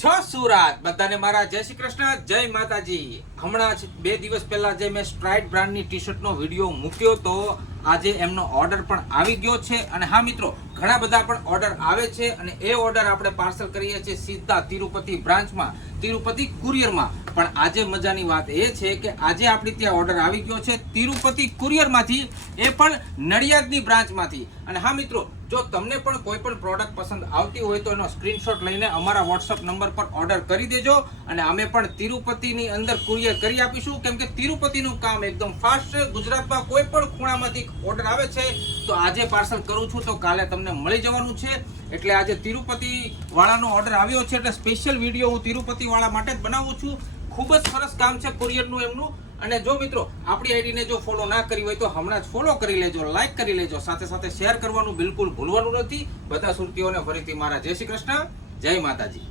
છો સુરત બધાને મારા જય શ્રી કૃષ્ણ, જય માતાજી। હમણાં જ 2 દિવસ પહેલા જે મેં સ્ટ્રાઇડ બ્રાન્ડની ટી શર્ટનો વિડીયો મૂક્યો તો આજે એમનો ઓર્ડર પણ આવી ગયો છે। અને હા મિત્રો, ઘણા બધા પણ ઓર્ડર આવે છે અને એ ઓર્ડર આપણે પાર્સલ કરીએ છીએ સીધા તિરુપતિ બ્રાન્ચમાં, તિરુપતિ કુરિયરમાં। પણ આજે મજાની વાત એ છે કે આજે આપણી ત્યાં ઓર્ડર આવી ગયો છે તિરુપતિ કુરિયરમાંથી, એ પણ નડિયાદની બ્રાન્ચમાંથી। અને હા મિત્રો, જો તમને પણ કોઈ પણ પ્રોડક્ટ પસંદ આવતી હોય તો એનો સ્ક્રીનશોટ લઈને અમારા વોટ્સઅપ નંબર પર ઓર્ડર કરી દેજો અને અમે પણ તિરુપતિની અંદર કુરિયર કરી આપીશું। કેમ કે તિરુપતિનું કામ એકદમ ફાસ્ટ છે। ગુજરાતમાં કોઈ પણ ખૂણામાંથી ઓર્ડર આવે છે તો આજે પાર્સલ કરું છું તો કાલે તમને મળી જવાનું છે। એટલે આજે તિરુપતિ વાળાનો ઓર્ડર આવ્યો છે એટલે સ્પેશિયલ વિડીયો હું તિરુપતિ વાળા માટે જ બનાવું છું। ખૂબ જ સરસ કામ છે કુરિયરનું એમનું। અને જો મિત્રો આપણી આઈડીને જો ફોલો ના કરી હોય તો હમણાં જ ફોલો કરી લેજો, લાઈક કરી લેજો, સાથે સાથે શેર કરવાનું બિલકુલ ભૂલવાનું નથી। બધા સુરતીઓને ફરીથી મારા જય શ્રી કૃષ્ણ, જય માતાજી।